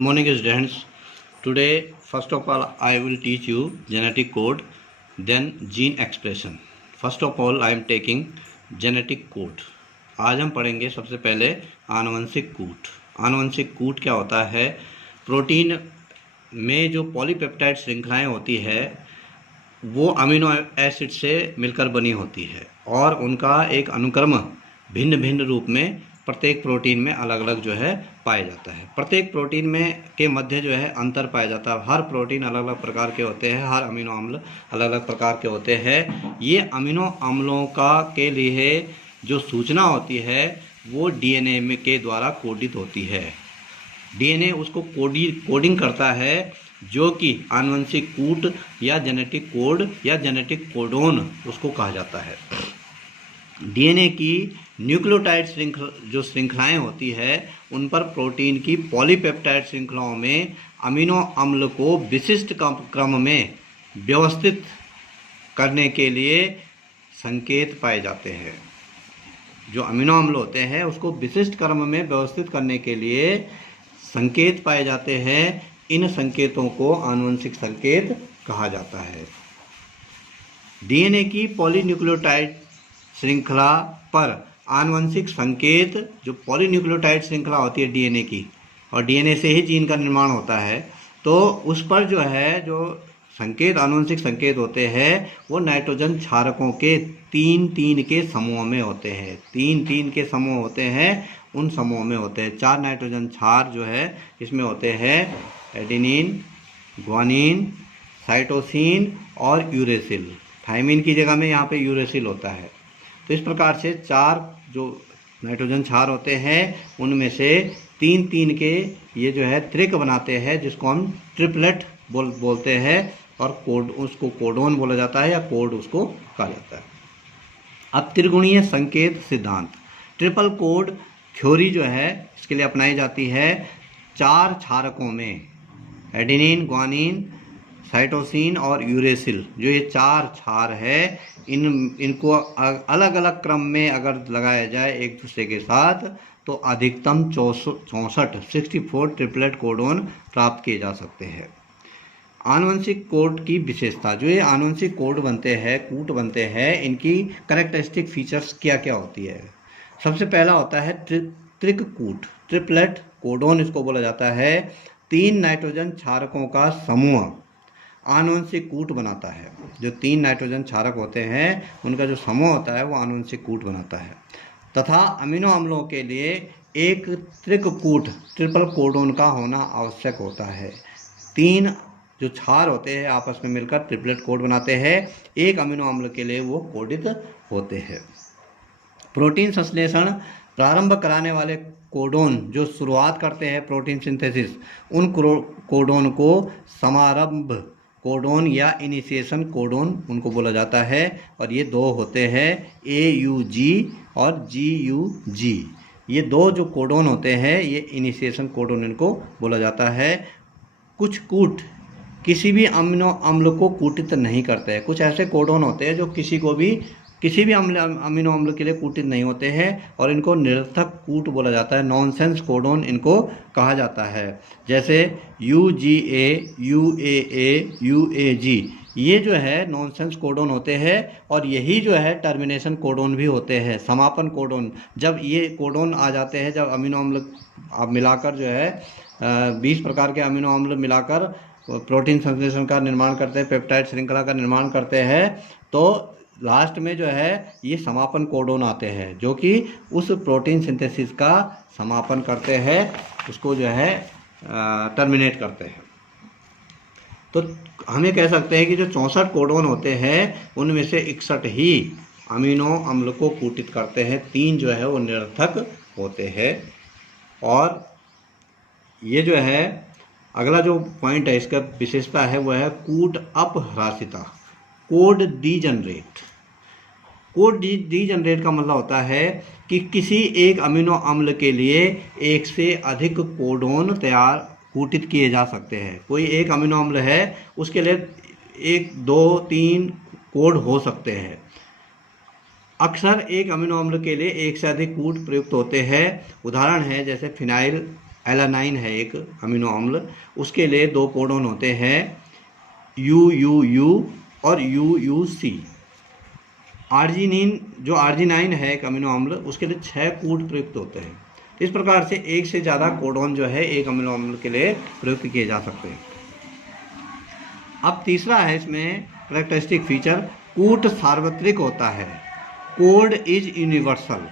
Good morning, students. Today, first of all, I will teach you genetic code, then gene expression. First of all, I am taking genetic code. आज हम पढ़ेंगे सबसे पहले आनुवंशिक कूट। आनुवंशिक कूट क्या होता है? प्रोटीन में जो पॉलीपेप्टाइड श्रृंखलाएं होती है वो अमीनो एसिड से मिलकर बनी होती है और उनका एक अनुक्रम भिन्न भिन्न रूप में प्रत्येक प्रोटीन में अलग अलग जो है पाया जाता है। प्रत्येक प्रोटीन में के मध्य जो है अंतर पाया जाता है। हर प्रोटीन अलग अलग प्रकार के होते हैं, हर अमीनो अम्ल अलग अलग प्रकार के होते हैं। ये अमीनो अम्लों का के लिए जो सूचना होती है वो डीएनए में के द्वारा कोडित होती है। डीएनए उसको कोडिंग करता है, जो कि आनुवंशिक कूट या जेनेटिक कोड या जेनेटिक कोडोन उसको कहा जाता है। डीएनए की न्यूक्लियोटाइड श्रृंखलाएं होती है उन पर प्रोटीन की पॉलीपेप्टाइड श्रृंखलाओं में अमीनो अम्ल को विशिष्ट क्रम में व्यवस्थित करने के लिए संकेत पाए जाते हैं। जो अमीनो अम्ल होते हैं उसको विशिष्ट क्रम में व्यवस्थित करने के लिए संकेत पाए जाते हैं। इन संकेतों को आनुवंशिक संकेत कहा जाता है। डीएनए की पॉलीन्यूक्लियोटाइड श्रृंखला पर आनुवंशिक संकेत, जो पॉलीन्यूक्लियोटाइड श्रृंखला होती है डीएनए की, और डीएनए से ही जीन का निर्माण होता है, तो उस पर जो है जो संकेत आनुवंशिक संकेत होते हैं वो नाइट्रोजन क्षारकों के तीन के समूह में होते हैं। तीन के समूह होते हैं, उन समूह में होते हैं 4 नाइट्रोजन क्षार जो है इसमें होते हैं एडेनिन, ग्वानिन, साइटोसिन और यूरेसिल। थायमिन की जगह में यहाँ पे यूरेसिल होता है। तो इस प्रकार से 4 जो नाइट्रोजन क्षार होते हैं उनमें से तीन के ये जो है त्रिक बनाते हैं, जिसको हम ट्रिपलेट बोलते हैं, और कोड उसको कोडोन बोला जाता है या कोड उसको कहा जाता है। अब त्रिगुणीय संकेत सिद्धांत, ट्रिपल कोड थ्योरी जो है इसके लिए अपनाई जाती है। 4 क्षारकों में एडेनिन, ग्वानिन, साइटोसिन और यूरेसिल, जो ये 4 क्षार है, इनको अलग अलग क्रम में अगर लगाया जाए एक दूसरे के साथ तो अधिकतम 64 ट्रिपलेट कोडोन प्राप्त किए जा सकते हैं। आनुवंशिक कोड की विशेषता, जो ये आनुवंशिक कोड बनते हैं, कूट बनते हैं, इनकी कैरेक्टरिस्टिक फीचर्स क्या क्या होती है? सबसे पहला होता है त्रिक कूट, ट्रिपलेट कोडोन इसको बोला जाता है। 3 नाइट्रोजन क्षारकों का समूह आनुवंशिक कूट बनाता है। जो 3 नाइट्रोजन क्षारक होते हैं उनका जो समूह होता है वो आनुवंशिक कूट बनाता है। तथा अमीनो अम्लों के लिए एक त्रिक कूट ट्रिपल कोडोन का होना आवश्यक होता है। 3 जो क्षार होते हैं आपस में मिलकर ट्रिपलेट कोड बनाते हैं। एक अमीनो अम्ल के लिए वो कोडित होते हैं। प्रोटीन संश्लेषण प्रारंभ कराने वाले कोडोन जो शुरुआत करते हैं प्रोटीन सिंथेसिस, उन कोडोन को समारंभ कोडोन या इनिशिएशन कोडोन उनको बोला जाता है। और ये 2 होते हैं, AUG और GUG। ये 2 जो कोडोन होते हैं ये इनिशिएशन कोडोन इनको बोला जाता है। कुछ कूट किसी भी अमीनो अम्ल को कूटित नहीं करते हैं। कुछ ऐसे कोडोन होते हैं जो किसी भी अमीनो अम्ल के लिए कूटित नहीं होते हैं और इनको निरर्थक कूट बोला जाता है। नॉनसेंस कोडोन इनको कहा जाता है। जैसे UGA, UAA, UAG, ये जो है नॉनसेंस कोडोन होते हैं और यही जो है टर्मिनेशन कोडोन भी होते हैं, समापन कोडोन। जब ये कोडोन आ जाते हैं, जब अमीनो अम्ल आप मिलाकर जो है 20 प्रकार के अमीनो अम्ल मिलाकर प्रोटीन संश्लेषण का निर्माण करते हैं, पेप्टाइड श्रृंखला का निर्माण करते हैं, तो लास्ट में जो है ये समापन कोडोन आते हैं जो कि उस प्रोटीन सिंथेसिस का समापन करते हैं, उसको जो है टर्मिनेट करते हैं। तो हम ये कह सकते हैं कि जो 64 कोडोन होते हैं उनमें से 61 ही अमीनो अम्ल को कूटित करते हैं, 3 जो है वो निरर्थक होते हैं। और ये जो है अगला जो पॉइंट है इसका विशेषता है वो है कूट अपह्रासिता, कोड डीजनरेट। कोड डीजनरेट का मतलब होता है कि किसी एक अमीनो अम्ल के लिए एक से अधिक कोडोन कूटित किए जा सकते हैं। कोई एक अमीनो अम्ल है उसके लिए 1, 2, 3 कोड हो सकते हैं। अक्सर एक अमीनो अम्ल के लिए एक से अधिक कूट प्रयुक्त होते हैं। उदाहरण है जैसे फिनाइल एलानाइन है एक अमीनो अम्ल, उसके लिए 2 कोडोन होते हैं UUU और UUC। आर्जिनिन जो आर्जिनाइन है एक अमीनो अम्ल, उसके लिए 6 कूट प्रयुक्त होते हैं। इस प्रकार से एक से ज़्यादा कोडोन जो है एक अमीनो अम्ल के लिए प्रयुक्त किए जा सकते हैं। अब तीसरा है इसमें कैरेक्टरिस्टिक फीचर, कूट सार्वत्रिक होता है। कोड इज यूनिवर्सल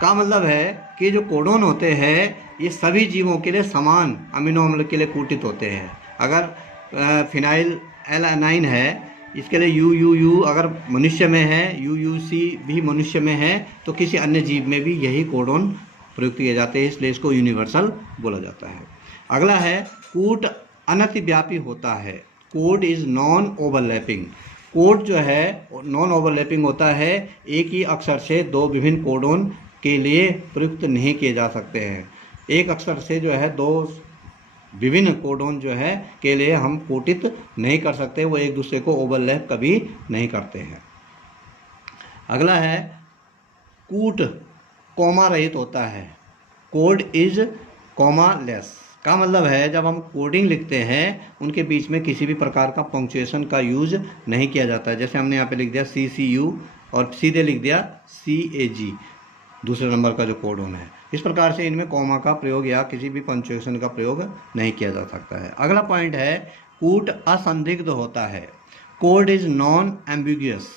का मतलब है कि जो कोडोन होते हैं ये सभी जीवों के लिए समान अमीनो अम्ल के लिए कूटित होते हैं। अगर फिनाइल एलानाइन है, इसके लिए UUU अगर मनुष्य में है, UUC भी मनुष्य में है, तो किसी अन्य जीव में भी यही कोडोन प्रयुक्त किए जाते हैं, इसलिए इसको यूनिवर्सल बोला जाता है। अगला है कूट अनतिव्यापी होता है। Code is non overlapping. Code जो है नॉन ओवरलैपिंग होता है, एक ही अक्षर से 2 विभिन्न कोडोन के लिए प्रयुक्त नहीं किए जा सकते हैं। एक अक्षर से जो है 2 विभिन्न कोडोन जो है के लिए हम कोटित नहीं कर सकते, वो एक दूसरे को ओवरलैप कभी नहीं करते हैं। अगला है कूट कॉमा रहित होता है। कोड इज कॉमा लेस का मतलब है जब हम कोडिंग लिखते हैं उनके बीच में किसी भी प्रकार का पंक्चुएशन का यूज नहीं किया जाता है। जैसे हमने यहाँ पे लिख दिया CCU और सीधे लिख दिया CAG, दूसरे नंबर का जो कोडोन है। इस प्रकार से इनमें कॉमा का प्रयोग या किसी भी पंक्चुएशन का प्रयोग नहीं किया जा सकता है। अगला पॉइंट है कूट असंदिग्ध होता है। कोड इज नॉन एम्बिगुअस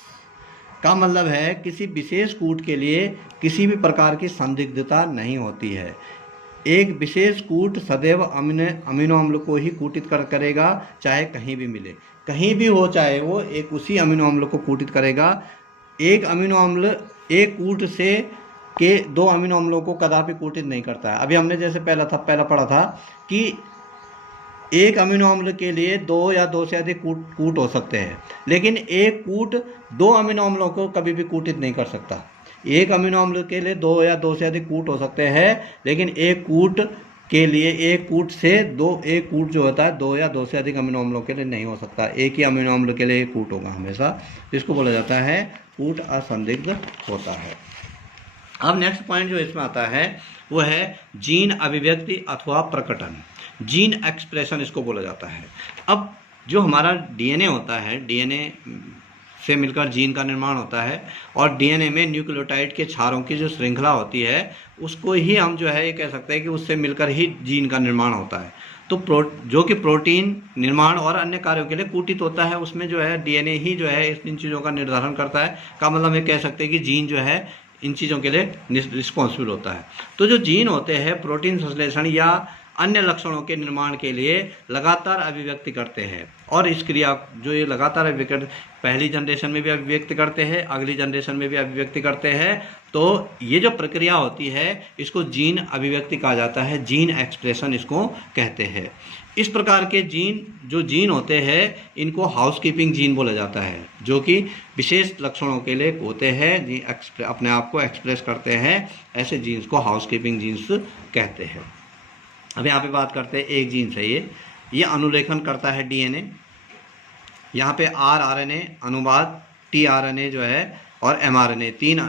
का मतलब है किसी विशेष कूट के लिए किसी भी प्रकार की संदिग्धता नहीं होती है। एक विशेष कूट सदैव अमीनो अम्ल को ही कूटित करेगा, चाहे कहीं भी मिले, कहीं भी हो, चाहे वो एक उसी अमीनो अम्ल को कूटित करेगा। एक अमीनो अम्ल एक कूट से के 2 अमीनो अम्लों को कदापि कूटित नहीं करता है। अभी हमने जैसे पहला पढ़ा था कि एक अमीनो अम्ल के लिए 2 या 2 से अधिक कूट हो सकते हैं, लेकिन एक कूट 2 अमीनो अम्लों को कभी भी कूटित नहीं कर सकता। एक अमीनो अम्ल के लिए 2 या 2 से अधिक कूट हो सकते हैं, लेकिन एक कूट के लिए एक कूट जो होता है 2 या 2 से अधिक अमीनो अम्लों के लिए नहीं हो सकता। एक ही अमीनो अम्ल के लिए एक कूट होगा हमेशा, जिसको बोला जाता है कूट असंदिग्ध होता है। अब नेक्स्ट पॉइंट जो इसमें आता है वो है जीन अभिव्यक्ति अथवा प्रकटन, जीन एक्सप्रेशन इसको बोला जाता है। अब जो हमारा DNA होता है, DNA से मिलकर जीन का निर्माण होता है, और DNA में न्यूक्लियोटाइड के क्षारों की जो श्रृंखला होती है उसको ही हम जो है ये कह सकते हैं कि उससे मिलकर ही जीन का निर्माण होता है। तो जो कि प्रोटीन निर्माण और अन्य कार्यों के लिए कूटित होता है, उसमें जो है DNA ही जो है इन चीज़ों का निर्धारण करता है। का मतलब ये कह सकते हैं कि जीन जो है इन चीज़ों के लिए रिस्पॉन्सिबल होता है। तो जो जीन होते हैं प्रोटीन संश्लेषण या अन्य लक्षणों के निर्माण के लिए लगातार अभिव्यक्ति करते हैं, और इस क्रिया जो ये लगातार अभिव्यक्ति पहली जनरेशन में भी अभिव्यक्ति करते हैं, अगली जनरेशन में भी अभिव्यक्ति करते हैं। तो ये जो प्रक्रिया होती है इसको जीन अभिव्यक्ति कहा जाता है, जीन एक्सप्रेशन इसको कहते हैं। इस प्रकार के जीन होते हैं इनको हाउसकीपिंग जीन बोला जाता है, जो कि विशेष लक्षणों के लिए होते हैं, अपने आप को एक्सप्रेस करते हैं। ऐसे जीन्स को हाउसकीपिंग जीन्स कहते हैं। अब यहाँ पे बात करते हैं एक जीन से, ये अनुलेखन करता है DNA। यहाँ पे rRNA अनुवाद, tRNA जो है और mRNA 3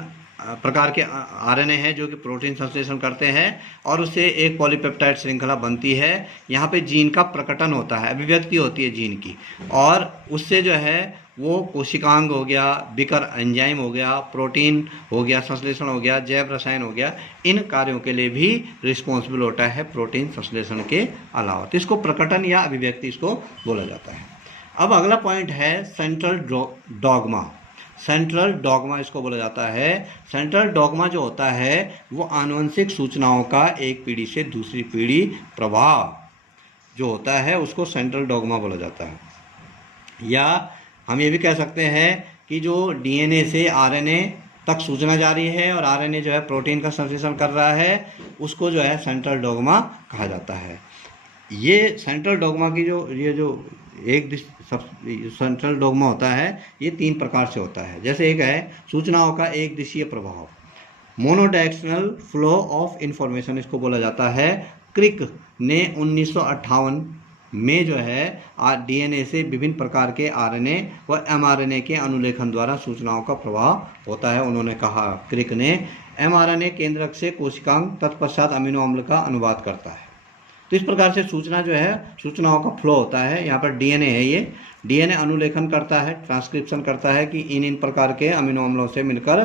प्रकार के RNA हैं जो कि प्रोटीन संश्लेषण करते हैं, और उससे एक पॉलीपेप्टाइड श्रृंखला बनती है। यहाँ पे जीन का प्रकटन होता है, अभिव्यक्ति होती है जीन की, और उससे जो है वो कोशिकांग हो गया, बिकर एंजाइम हो गया, प्रोटीन हो गया, संश्लेषण हो गया, जैव रसायन हो गया, इन कार्यों के लिए भी रिस्पॉन्सिबल होता है प्रोटीन संश्लेषण के अलावा। तो इसको प्रकटन या अभिव्यक्ति इसको बोला जाता है। अब अगला पॉइंट है सेंट्रल डॉगमा। सेंट्रल डॉगमा इसको बोला जाता है। सेंट्रल डॉगमा जो होता है वो आनुवंशिक सूचनाओं का एक पीढ़ी से दूसरी पीढ़ी प्रभाव जो होता है उसको सेंट्रल डॉगमा बोला जाता है। या हम ये भी कह सकते हैं कि जो DNA से RNA तक सूचना जारी है और RNA जो है प्रोटीन का संश्लेषण कर रहा है, उसको जो है सेंट्रल डॉगमा कहा जाता है। ये सेंट्रल डॉगमा की जो सेंट्रल डॉगमा होता है ये 3 प्रकार से होता है। जैसे एक है सूचनाओं का एक दिशीय प्रभाव, मोनोडायरेक्शनल फ्लो ऑफ इंफॉर्मेशन इसको बोला जाता है। क्रिक ने 1958 में जो है DNA से विभिन्न प्रकार के RNA व mRNA के अनुलेखन द्वारा सूचनाओं का प्रवाह होता है। उन्होंने कहा, क्रिक ने, mRNA केंद्रक से कोशिकांग तत्पश्चात अमीनो अम्ल का अनुवाद करता है। तो इस प्रकार से सूचना जो है, सूचनाओं का फ्लो होता है। यहाँ पर डीएनए है, ये डीएनए अनुलेखन करता है, ट्रांसक्रिप्शन करता है कि इन प्रकार के अमीनो अम्लों से मिलकर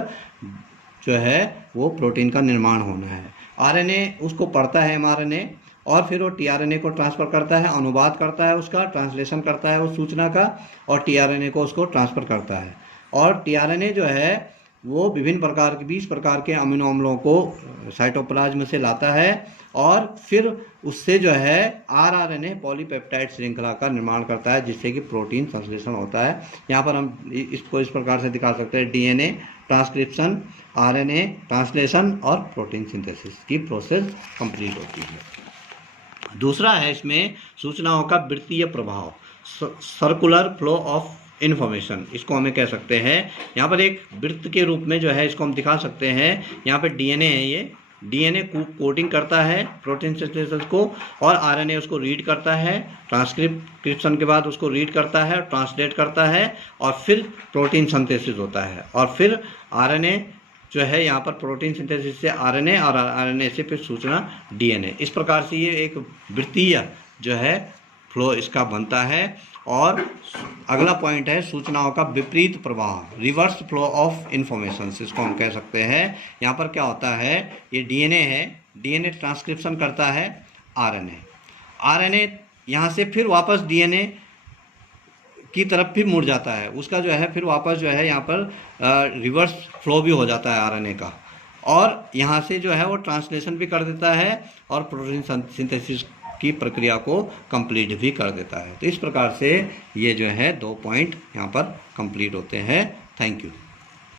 जो है वो प्रोटीन का निर्माण होना है। आरएनए उसको पढ़ता है, एमआरएनए, और फिर वो टीआरएनए को ट्रांसफ़र करता है, अनुवाद करता है, उसका ट्रांसलेशन करता है उस सूचना का, और टीआरएनए को उसको ट्रांसफ़र करता है। और टीआरएनए जो है वो विभिन्न प्रकार के 20 प्रकार के अमीनो अम्लों को साइटोप्लाज्म से लाता है, और फिर उससे जो है आरआरएनए पॉलीपेप्टाइड श्रृंखला का निर्माण करता है, जिससे कि प्रोटीन संश्लेषण होता है। यहाँ पर हम इसको इस प्रकार से दिखा सकते हैं, डीएनए ट्रांसक्रिप्शन, आरएनए ट्रांसलेशन और प्रोटीन सिंथेसिस की प्रोसेस कंप्लीट होती है। दूसरा है इसमें सूचनाओं का वृत्तीय प्रभाव, सर्कुलर फ्लो ऑफ इंफॉर्मेशन, इसको हमें कह सकते हैं। यहाँ पर एक वृत्त के रूप में जो है इसको हम दिखा सकते हैं। यहाँ पर डीएनए है, ये डीएनए कोडिंग करता है प्रोटीन सिंथेसिस को, और आरएनए उसको रीड करता है, ट्रांसक्रिप्शन के बाद उसको रीड करता है, ट्रांसलेट करता है, और फिर प्रोटीन सिंथेसिस होता है। और फिर आरएनए जो है यहाँ पर प्रोटीन सिंथेसिस से आरएनए, और आरएनए से फिर सूचना डीएनए। इस प्रकार से ये एक वृत्तीय जो है फ्लो इसका बनता है। और अगला पॉइंट है सूचनाओं का विपरीत प्रवाह, रिवर्स फ्लो ऑफ इंफॉर्मेशन, इसको हम कह सकते हैं। यहाँ पर क्या होता है, ये डीएनए है, डीएनए ट्रांसक्रिप्शन करता है आरएनए, आरएनए यहाँ से फिर वापस डीएनए की तरफ फिर मुड़ जाता है, उसका जो है फिर वापस जो है यहाँ पर रिवर्स फ्लो भी हो जाता है आरएनए का, और यहाँ से जो है वो ट्रांसलेशन भी कर देता है और प्रोटीन सिंथेसिस की प्रक्रिया को कंप्लीट भी कर देता है। तो इस प्रकार से ये जो है 2 पॉइंट यहाँ पर कंप्लीट होते हैं। Thank you.